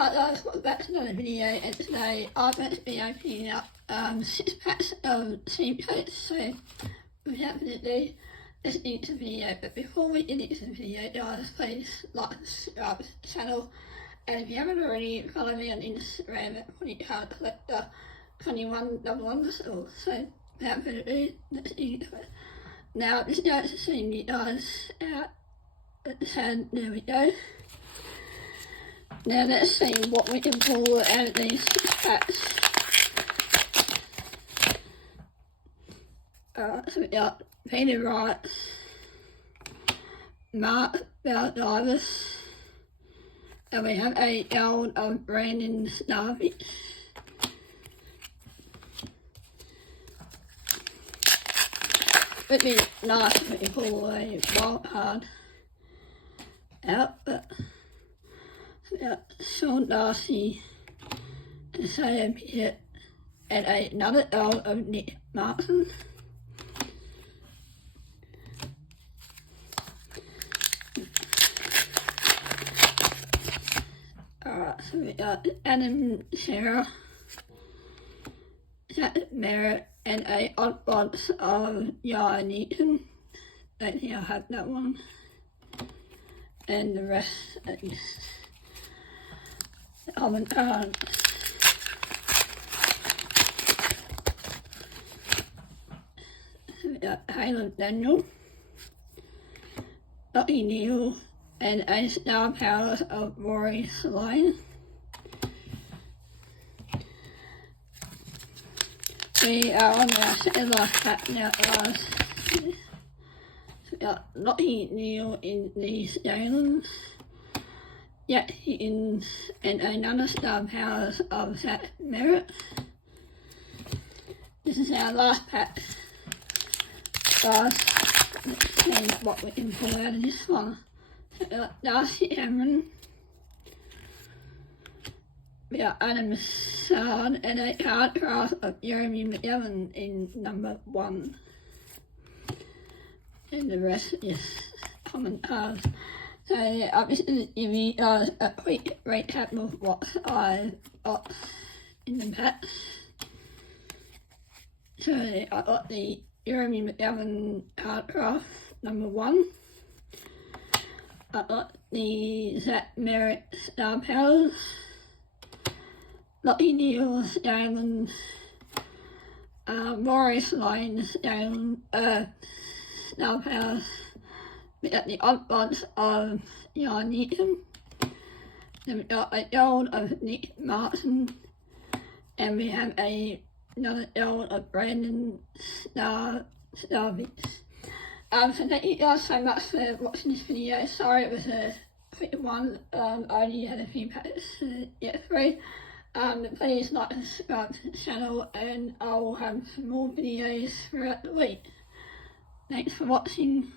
Guys, welcome back to another video, and today I'm going to be opening up 6 packs of teamcoach. So without further ado, let's get into the video. But before we get into the video, guys, please like and subscribe to the channel. And if you haven't already, follow me on Instagram at PonyCardCollector2111. So without further ado, let's get into it. Now this guy's seeing you guys out at the hand. There we go. Now let's see what we can pull out of these packs. So we got Peter Wright, Mark Baldivis, and we have a gold of Brandon Starvich. It'd be nice if we pull a wild card out, but Sean Darcy, and Sam Pitt, and another goal of Nick Martin. Alright, so we got Adam Sarah, Jack Merritt, and a odd box of Yaya Neaton. Don't think I have that one. And the rest is Hayden Daniel, Lucky Neal, and a star power of Rory Sloan. We are on our second last pack now, guys. We got Lucky Neal in the Stalins. Yet Higgins, and another star powers of Zach Merritt. This is our last pack, guys. Let's see what we can pull out of this one. So we got Darcy Cameron, we got Adam Sard, and a card craft of Jeremy McGovern in number 1. And the rest is common cards. So I'm just going to give you guys a quick recap of what I got in the packs. So I got the Jeremy McGovern Cardcraft number 1. I got the Zach Merritt Star Powers, Lockie Neal Stalin, Maurice Lane Stalin, Star Powers. We got the odd box of Jan Newton, then we got a gold of Nick Martin, and we have another gold of Brandon Starvich. So thank you guys so much for watching this video. Sorry it was a quick one, I only had a few packs to get through. Please like and subscribe to the channel, and I'll have some more videos throughout the week. Thanks for watching.